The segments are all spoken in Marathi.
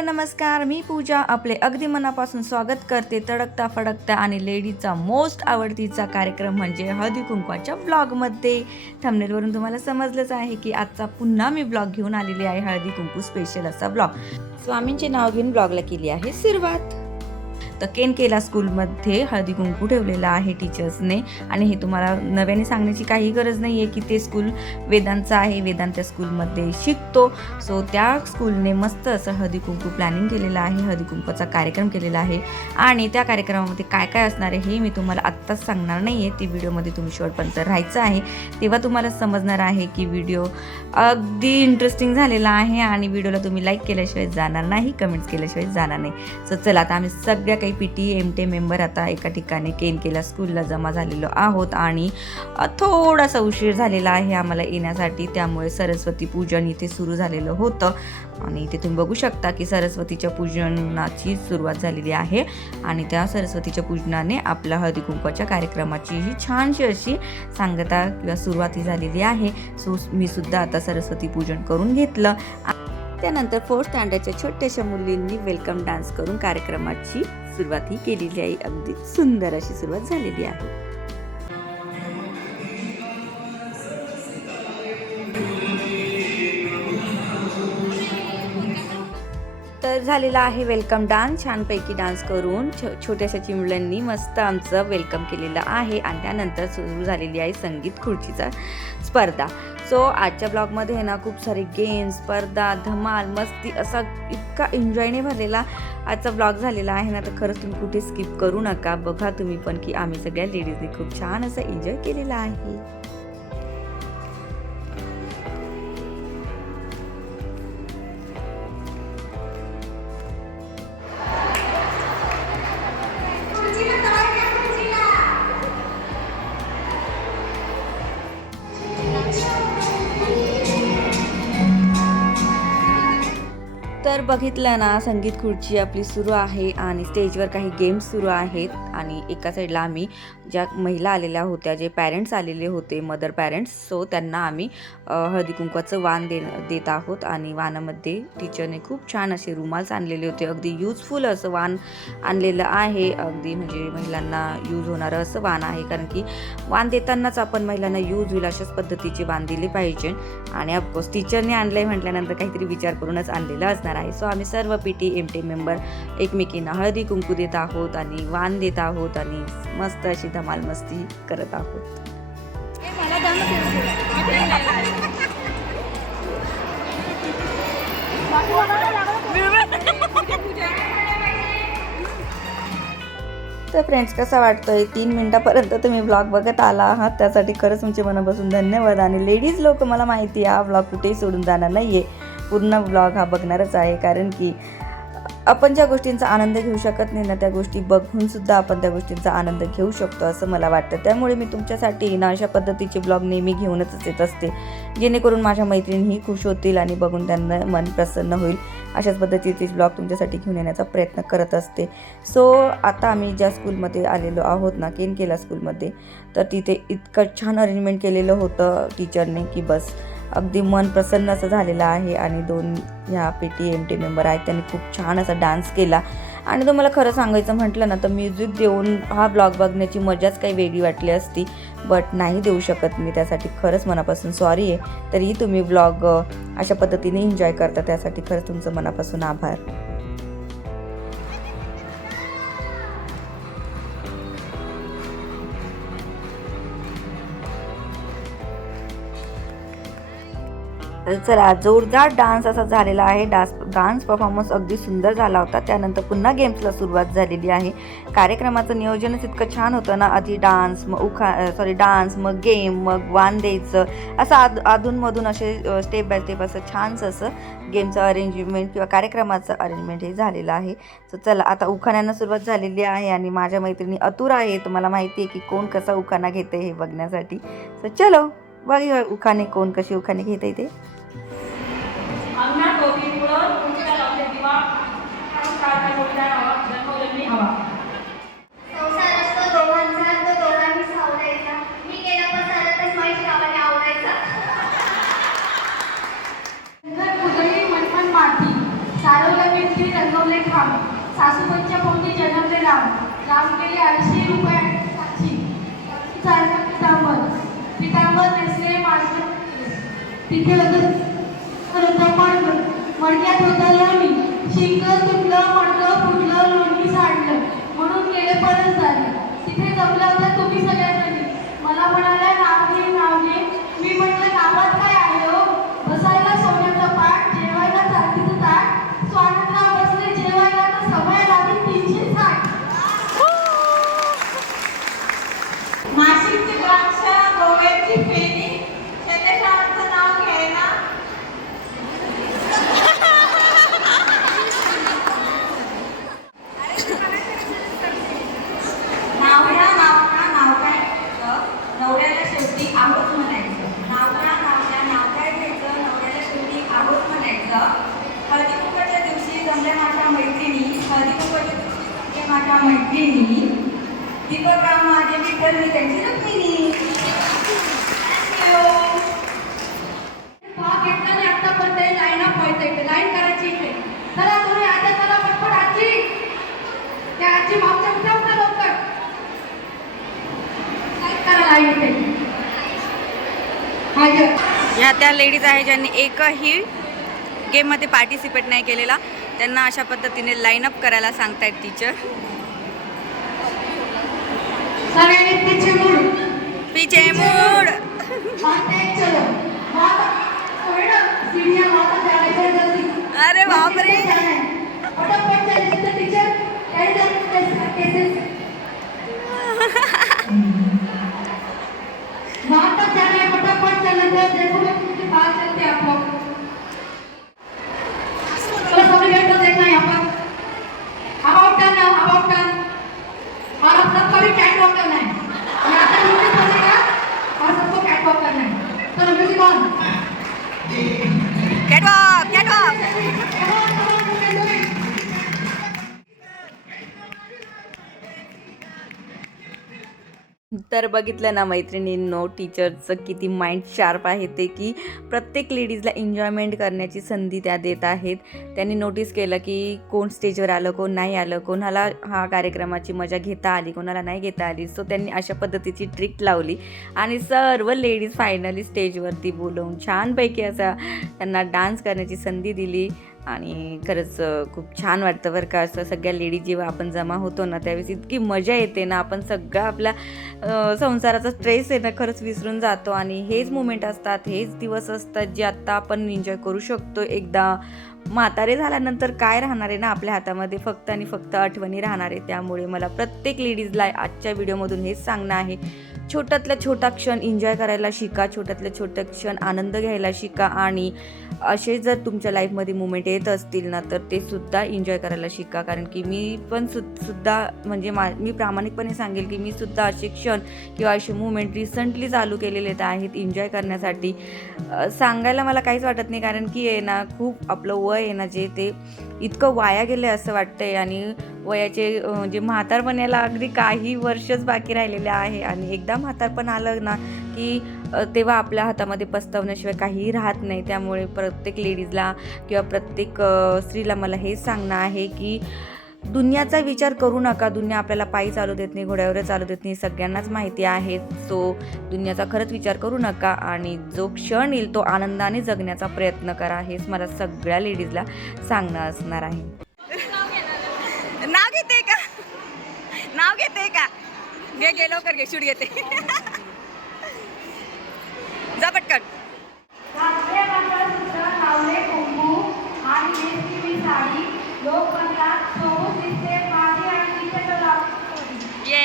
हाय नमस्कार. मी पूजा. आपले अगदी मनापासून स्वागत करते तडकता फडकता आणि लेडीजचा मोस्ट आवडतीचा कार्यक्रम म्हणजे हळदी कुंकवाच्या ब्लॉगमध्ये थंबनेलवरून तुम्हाला समजलंच आहे की आजचा पुन्हा मी ब्लॉग घेऊन आलेली आहे हळदी कुंकू स्पेशल असा ब्लॉग स्वामींचे नाव घेऊन ब्लॉगला केली आहे सुरुवात. तर केन केला स्कूलमध्ये हळदी कुंकू ठेवलेला आहे टीचर्सने. आणि हे तुम्हाला नव्याने सांगण्याची काही गरज नाही आहे की ते स्कूल वेदांचं आहे वेदांत त्या स्कूलमध्ये शिकतो. सो त्या स्कूलने मस्त असं हळदी कुंकू प्लॅनिंग केलेलं आहे हळदी कुंकूचा कार्यक्रम केलेला आहे. आणि त्या कार्यक्रमामध्ये काय काय असणार आहे हे मी तुम्हाला आत्ताच सांगणार नाही आहे ती व्हिडिओमध्ये तुम्ही शेवटपर्यंत राहायचं आहे. तेव्हा तुम्हाला समजणार आहे की व्हिडिओ अगदी इंटरेस्टिंग झालेला आहे आणि व्हिडिओला तुम्ही लाईक केल्याशिवाय जाणार नाही कमेंट्स केल्याशिवाय जाणार नाही. सो चला आता आम्ही सगळ्या काही P T M T member आता एका ठिकाणी केन केला स्कूलला जमा झालेलो आहोत आणि थोडासा उशीर झालेला आहे आम्हाला येण्यासाठी. त्यामुळे सरस्वती पूजन इथे सुरू झालेलं होतं. आणि इथे तुम्ही बघू शकता की सरस्वतीच्या पूजनाची सुरुवात झालेली आहे. आणि त्या सरस्वतीच्या पूजनाने आपल्या हळदीकुंकवाच्या कार्यक्रमाचीही कार्यक्रमाची ही छानशी अशी सांगता किंवा सुरुवाती झालेली आहे. सो मी सुद्धा आता सरस्वती पूजन करून घेतलं. त्यानंतर फोर्थ स्टँडर्डच्या छोट्याशा मुलींनी वेलकम डान्स करून कार्यक्रमाची सुरुवात ही केलेली आहे. अगदी सुंदर अशी सुरुवात झालेली आहे. तर झालेला आहे वेलकम डान्स. छानपैकी डान्स करून छो छोट्याशा चिमुलांनी मस्त आमचं वेलकम केलेलं आहे. आणि त्यानंतर सुरू झालेली आहे संगीत खुर्चीचा स्पर्धा. सो आजच्या ब्लॉगमध्ये आहे ना खूप सारे गेम्स स्पर्धा धमाल मस्ती असा इतका एन्जॉयने भरलेला आजचा ब्लॉग झालेला आहे ना तर खरंच तुम्ही कुठे स्किप करू नका. बघा तुम्ही पण की आम्ही सगळ्या लेडीजने खूप छान असं एन्जॉय केलेला आहे. तर बघितलं ना संगीत खुर्ची आपली सुरू आहे आणि स्टेजवर काही गेम्स सुरू आहेत आणि एका साईडला आम्ही ज्या महिला आलेल्या होत्या जे पॅरेंट्स आलेले होते मदर पॅरेंट्स सो त्यांना आम्ही हळदी कुंकवाचं वाण दे देत आहोत आणि वानामध्ये टीचरने खूप छान असे रुमाल्स आणलेले होते. अगदी यूजफुल असं वाण आणलेलं आहे. अगदी म्हणजे महिलांना यूज होणारं असं वाण आहे. कारण की वाण देतानाच आपण महिलांना यूज होईल अशाच पद्धतीचे वाण दिले पाहिजे. आणि ऑफकोर्स टीचरने आणलंय म्हटल्यानंतर काहीतरी विचार करूनच आणलेलं असणार आहे. सो आम्ही सर्व P T M T member एकमेकींना हळदी कुंकू देत आहोत आणि वाण देत आहोत आणि मस्त अशी धमाल मस्ती करत आहोत. तर फ्रेंड्स कसा वाटतोय? तीन मिनिटापर्यंत तुम्ही ब्लॉग बघत आला आहात. त्यासाठी खरंच तुमचे मनापासून धन्यवाद. आणि लेडीज लोक मला माहिती आहे हा ब्लॉग कुठेही सोडून जाणार नाही आहे पूर्ण ब्लॉग हा बघणारच आहे. कारण की आपण ज्या गोष्टींचा आनंद घेऊ शकत नाही ना त्या गोष्टी बघून सुद्धा आपण त्या गोष्टींचा आनंद घेऊ शकतो असं मला वाटतं. त्यामुळे मी तुमच्यासाठी ना अशा पद्धतीचे ब्लॉग नेहमी घेऊनच येत असते. जेणेकरून माझ्या मैत्रिणीही खुश होतील आणि बघून त्यांना मन प्रसन्न होईल. अशाच पद्धतीचे ब्लॉग तुमच्यासाठी घेऊन येण्याचा प्रयत्न करत असते. सो आता आम्ही ज्या स्कूलमध्ये आलेलो आहोत ना केन केला स्कूलमध्ये तर तिथे इतकं छान अरेंजमेंट केलेलं होतं टीचरने की बस. अगदी मन प्रसन्न असं झालेलं आहे आणि दोन ह्या P T M T member आहेत. त्यांनी खूप छान असा डान्स केला. आणि तुम्हाला खरं सांगायचं म्हटलं ना तर म्युझिक देऊन हा ब्लॉग बघण्याची मजाच काही वेगळी वाटली असती. बट नाही देऊ शकत मी त्यासाठी खरंच मनापासून सॉरी आहे. तरीही तुम्ही ब्लॉग अशा पद्धतीने एन्जॉय करता. त्यासाठी खरंच तुमचं मनापासून आभार. तर चला जोरदार डान्स असा झालेला आहे. डान्स डान्स परफॉर्मन्स अगदी सुंदर झाला होता. त्यानंतर पुन्हा गेम्सला सुरुवात झालेली आहे. कार्यक्रमाचं नियोजनच इतकं छान होतं ना. आधी डान्स मग उखा सॉरी डान्स मग गेम मग वान द्यायचं असं आद अधूनमधून असे स्टेप बाय स्टेप असं छानसं असं गेमचं अरेंजमेंट किंवा कार्यक्रमाचं अरेंजमेंट हे झालेलं आहे. तर चला आता उखाण्यांना सुरुवात झालेली आहे आणि माझ्या मैत्रिणी अतुर आहे तुम्हाला माहिती आहे की कोण कसा उखाणा घेते हे बघण्यासाठी. तर चलो बघ उखाणे कोण कशी उखाणे घेते ते. हवा. संसार असतो दोघांचा तो दोघांनी सावरायचा. मी केला पसारातच माझी गावाने आवडायचा घर पुतळी मनपण माती. चालवलं जन्मले खांब सासूबाईंच्या पोटी जन्मले राम. राम केले अडीचशे रुपये साक्षी. सारखा पितांबर. पितांबर नेसले माझे तिथे होतं मड मडक्यात होतं लोणी शिंक मी त्यांची रुक्मिणी भाग घेतला लाईन अप व्हायचं इथे. लाईन करायची इथे. चला तुम्ही आता चला पटपट आजी. त्या आजी मागच्या उठा उठा लवकर. करा लाईन इथे. ह्या त्या लेडीज आहे ज्यांनी एकही गेममध्ये पार्टिसिपेट नाही केलेला. त्यांना अशा पद्धतीने लाईन अप करायला सांगतायत टीचर పిచ్చేమూడ్ అరే బాబరే. तर बघितलं ना मैत्रिणींनो टीचरचं किती माइंड शार्प आहे ते की प्रत्येक लेडीजला एन्जॉयमेंट करण्याची संधी त्या देत आहेत. त्यांनी नोटीस केलं की कोण स्टेजवर आलं कोण नाही आलं कोणाला हा कार्यक्रमाची मजा घेता आली कोणाला नाही घेता आली. सो त्यांनी अशा पद्धतीची ट्रिक लावली आणि सर्व लेडीज फायनली स्टेजवरती बोलवून छानपैकी असा त्यांना डान्स करण्याची संधी दिली. आणि खरंच खूप छान वाटतं बरं का. असं सगळ्या लेडीज जेव्हा आपण जमा होतो ना त्यावेळेस इतकी मजा येते ना. आपण सगळा आपला संसाराचा स्ट्रेस आहे ना खरंच विसरून जातो. आणि हेच मुमेंट असतात हेच दिवस असतात जे आत्ता आपण एन्जॉय करू शकतो. एकदा म्हातारे झाल्यानंतर काय राहणार आहे ना आपल्या हातामध्ये? फक्त आणि फक्त आठवणी राहणार आहे. त्यामुळे मला प्रत्येक लेडीजला आजच्या व्हिडिओमधून हेच सांगणं आहे. छोट्यातल्या छोटा क्षण एन्जॉय करायला शिका छोट्यातल्या छोट्या क्षण आनंद घ्यायला शिका आणि असे जर तुमच्या लाईफमध्ये मुमेंट येत असतील ना तर ते सुद्धा एन्जॉय करायला शिका. कारण की मी पण सु सुद्धा म्हणजे मा मी प्रामाणिकपणे सांगेल की मी सुद्धा असे क्षण किंवा असे मुवमेंट रिसंटली चालू केलेले आहेत एन्जॉय करण्यासाठी. सांगायला मला काहीच वाटत नाही कारण की आहे ना खूप आपलं वय आहे ना जे ते इतकं वाया गेलं आहे असं वाटतंय. आणि वयाचे जे म्हातारपण याला अगदी काही वर्षच बाकी राहिलेले आहे. आणि एकदा म्हातारपण आलं ना की तेव्हा आपल्या हातामध्ये पस्तवण्याशिवाय काहीही राहत नाही. त्यामुळे प्रत्येक लेडीजला किंवा प्रत्येक स्त्रीला मला हेच सांगणं आहे की दुनियाचा विचार करू नका. दुनिया आपल्याला पायी चालू देत नाही घोड्यावर चालू देत नाही. सगळ्यांनाच माहिती आहे. सो दुनियाचा खरंच विचार करू नका आणि जो क्षण येईल तो आनंदाने जगण्याचा प्रयत्न करा. हेच मला सगळ्या लेडीजला सांगणं असणार आहे. नाव घेते का? नाव घेते का? घे घे लवकर घे. शूट घेते. जा पटकन. आणि साडी लोक म्हणतात सोबत दिसते माझी आणि तिचे तर लावली ये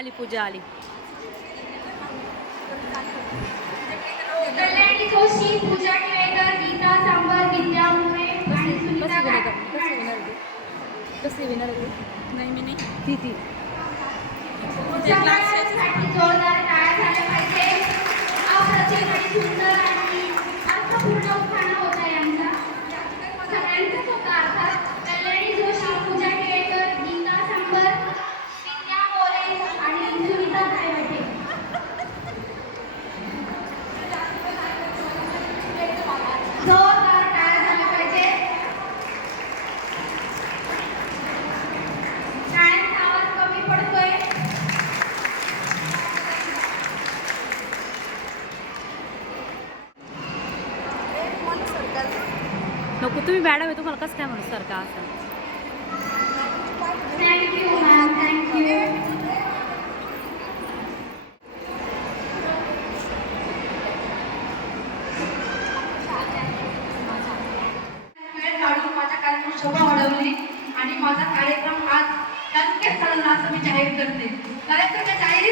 आली पूजा आली. कसे विनर नाही मी नाही. ती ती. जोरदार टाळ्या झाल्या पाहिजे अप्रतिम आणि सुंदर आणि अर्थपूर्ण उखाणा होता यांचा सगळ्यांचाच होता अर्थात कल्याणी जोशी पूजा केळकर गीता सांबर विद्या मोरे आणि सुनीता कायवटे जोरदार टाळ्या झाल्या पाहिजे नको तुम्ही मॅडम आहे तुम्हाला कसं काय म्हणू सर का असं? थँक्यू मॅम थँक्यू वेळ काढून माझ्या कार्यक्रम शोभा वाढवली आणि माझा कार्यक्रम आज नक्कीच चालला असं मी जाहीर करते. करायचं का जाहीर